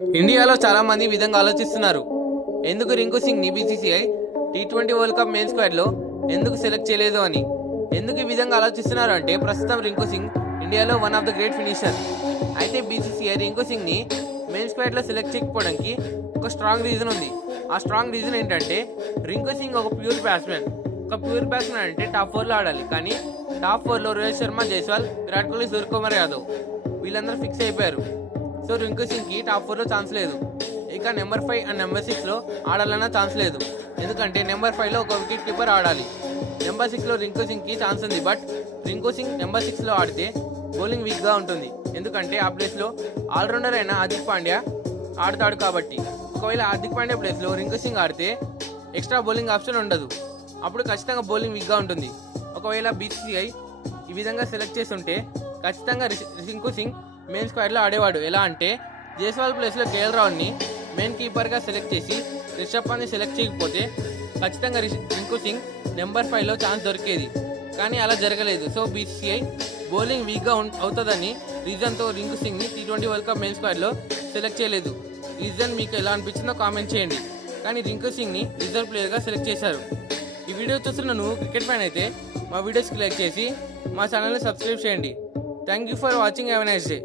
ఇండియాలో చాలా మంది ఈ విధంగా ఆలోచిస్తున్నారు. ఎందుకు రింకు సింగ్ ని BCCI T20 world cup main squad లో ఎందుకు సెలెక్ట్ చేయలేదు అని. ఎందుకు ఈ విధంగా ఆలోచిస్తున్నారు అంటే ప్రస్తుతం రింకు సింగ్ ఇండియాలో one of the great finisher. అయితే బీసీసీఐ రింకు సింగ్ ని మెయిన్ స్క్వాడ్ లో సెలెక్ట్ చేయకపోవడానికి ఒక స్ట్రాంగ్ రీజన్ ఉంది. ఆ స్ట్రాంగ్ రీజన్ ఏంటంటే రింకు సింగ్ ఒక ప్యూర్ బ్యాట్స్మెన్. ఒక ప్యూర్ బ్యాట్స్మెన్ అంటే టాప్ 4 లో ఆడాలి. కానీ టాప్ 4 లో రోహిత్ శర్మ, జైస్వాల్, విరాట్ కోహ్లీ, సూర్యకుమార్ యాదవ్ వీళ్ళందరూ ఫిక్స్ అయిపోయారు. సో రింకు సింగ్ కి టాప్ 4 లో ఛాన్స్ లేదు. ఇక నెంబర్ 5 అండ్ నెంబర్ 6 లో ఆడాలన్నా ఛాన్స్ లేదు. ఎందుకంటే నెంబర్ 5 లో ఒక వికెట్ కీపర్ ఆడాలి. నెంబర్ 6 లో రింకు సింగ్ కి ఛాన్స్ ఉంది. బట్ రింకు సింగ్ నెంబర్ 6 లో ఆడితే బౌలింగ్ వీక్ గా ఉంటుంది. ఎందుకంటే ఆ ప్లేస్ లో ఆల్రౌండర్ అయిన హార్దిక్ పాండ్యా ఆడతాడు కాబట్టి. ఒకవేళ హార్దిక్ పాండ్యా ప్లేస్ లో రింకు సింగ్ ఆడితే ఎక్స్ట్రా బౌలింగ్ ఆప్షన్ ఉండదు. అప్పుడు ఖచ్చితంగా బౌలింగ్ వీక్ గా ఉంటుంది. ఒకవేళ బీసీసీఐ ఈ విధంగా సెలెక్ట్ చేసి ఉంటే ఖచ్చితంగా రింకు సింగ్ మెయిన్ స్క్వాడ్ లో ఆడేవాడు. ఎలా అంటే జైస్వాల్ ప్లేస్ లో కేఎల్ రావుని మెయిన్ కీపర్ గా సెలెక్ట్ చేసి రిషబ్ పంత్ ని సెలెక్ట్ చేయకపోతే ఖచ్చితంగా రింకు సింగ్ నెంబర్ 5 లో ఛాన్స్ దొరికేది. కానీ అలా జరగలేదు. సో బీసీసీఐ బౌలింగ్ వీక్ గా అవుతుందని రీజన్ తో రింకు సింగ్ ని T20 world cup main squad లో సెలెక్ట్ చేయలేదు. రీజన్ మీకు ఎలా అనిపించిందో కామెంట్ చేయండి. కానీ రింకు సింగ్ ని రిజర్వ్ ప్లేయర్ గా సెలెక్ట్ చేశారు. ఈ వీడియో చూస్తున్న నువ్వు క్రికెట్ ఫ్యాన్ అయితే మా వీడియోస్కి లైక్ చేసి మా ఛానల్ని సబ్స్క్రైబ్ చేయండి. Thank you for watching. Have a nice day.